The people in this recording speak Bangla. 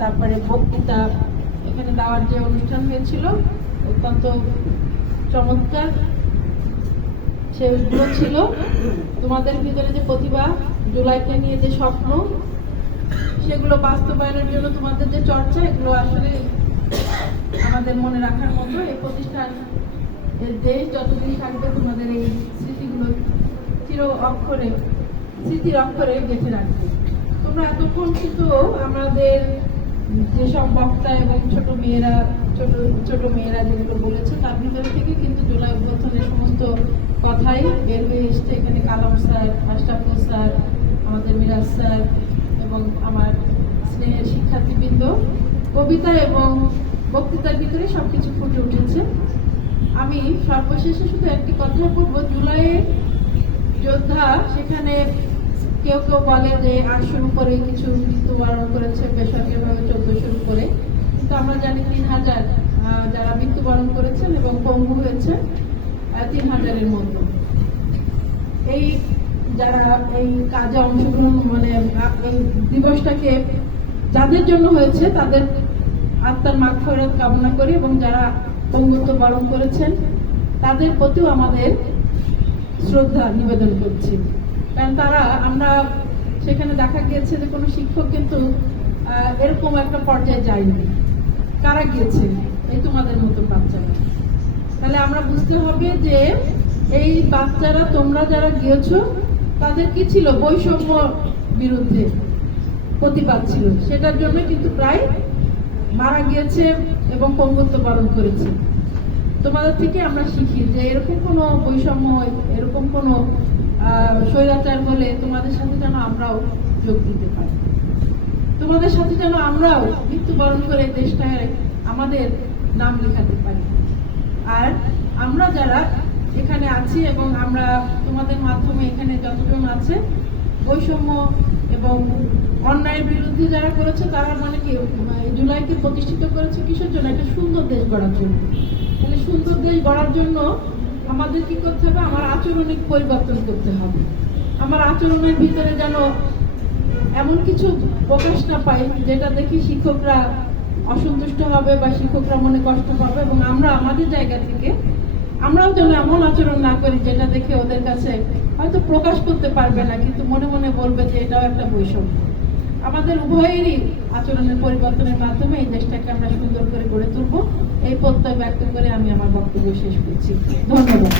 তারপরে বক্তৃতা এখানে দেওয়ার যে অনুষ্ঠান হয়েছিল অত্যন্ত চমৎকার সেগুলো ছিল। তোমাদের ভিতরে যে প্রতিভা, জুলাইকে নিয়ে যে স্বপ্ন, সেগুলো বাস্তবায়নের জন্য তোমাদের যে চর্চা, এগুলো আসলে আমাদের মনে রাখার মতো। এই প্রতিষ্ঠান দেশ যতদিন থাকবে তোমাদের এই স্মৃতিগুলো স্মৃতির অক্ষরে গেঁথে রাখবে। তোমরা এতক্ষণ কিন্তু আমাদের যেসব বক্তা এবং ছোট মেয়েরা যেগুলো বলেছে তার ভিতরে থেকে কিন্তু জুলাই অভ্যুত্থানের সমস্ত কথাই বের হয়ে এসছে। এখানে কালাম স্যার, আশরাফুল স্যার, আমাদের মিরাজ স্যার এবং আমার স্নেহের শিক্ষার্থীবৃন্দ, কবিতা এবং বক্তৃতার ভিতরে সবকিছু ফুটে উঠেছে। আমি সর্বশেষে শুধু একটি কথা বলবো, জুলাইয়ের যোদ্ধা সেখানে কেউ কেউ বলে যে 800-র উপরে কিছু মৃত্যুবরণ করেছে, বেসরকারিভাবে 1400-র উপরে, কিন্তু আমরা জানি 3000 যারা মৃত্যুবরণ করেছেন এবং পঙ্গু হয়েছে 3000-এর মতো। এই যারা এই কাজে অংশগ্রহণ এই দিবসটাকে যাদের জন্য হয়েছে তাদের আত্মার মাগফিরাত কামনা করি এবং যারা পঙ্গুত্ব বরণ করেছেন তাদের প্রতিও আমাদের শ্রদ্ধা নিবেদন করছি। কারণ আমরা সেখানে দেখা গিয়েছে যে কোনো শিক্ষক কিন্তু এরকম একটা পর্যায়ে যায়নি। কারা গিয়েছে? এই তোমাদের মতো বাচ্চারা। তাহলে আমরা বুঝতে হবে যে এই বাচ্চারা, তোমরা যারা গিয়েছো তাদের কি ছিল? বৈষম্য বিরুদ্ধে প্রতিবাদ ছিল, সেটার জন্য কিন্তু প্রায় মারা গিয়েছে এবং পঙ্গুত্ব বরণ করেছে। তোমাদের থেকে আমরা শিখি যে এরকম কোনো বৈষম্য, এরকম কোনো স্বৈরাচার হলে তোমাদের সাথে যেন আমরাও যোগ দিতে পারি, তোমাদের সাথে যেন আমরাও মৃত্যুবরণ করে দেশটায় আমাদের নাম লেখাতে পারি। আর আমরা যারা এখানে আছি এবং আমরা তোমাদের মাধ্যমে এখানে যতজন আছে, বৈষম্য এবং অন্যায়ের বিরুদ্ধে যারা করেছে তারা কি জুলাইকে প্রতিষ্ঠিত করেছে কিসের জন্য? একটা সুন্দর দেশ গড়ার জন্য। তাহলে সুন্দর দেশ গড়ার জন্য আমাদের কি করতে হবে? আমার আচরণিক পরিবর্তন করতে হবে। আমার আচরণের ভিতরে যেন এমন কিছু প্রকাশ না পাই যেটা দেখি শিক্ষকরা অসন্তুষ্ট হবে বা শিক্ষকরা মনে কষ্ট পাবে, এবং আমরা আমাদের জায়গা থেকে আমরাও যেন এমন আচরণ না করি যেটা দেখে ওদের কাছে হয়তো প্রকাশ করতে পারবে না, কিন্তু মনে মনে বলবে যে এটাও একটা বৈষম্য। আমাদের উভয়েরই আচরণের পরিবর্তনের মাধ্যমে এই দেশটাকে আমরা সুন্দর করে গড়ে তুলবো, এই প্রত্যয় ব্যক্ত করে আমি আমার বক্তব্য শেষ করছি। ধন্যবাদ।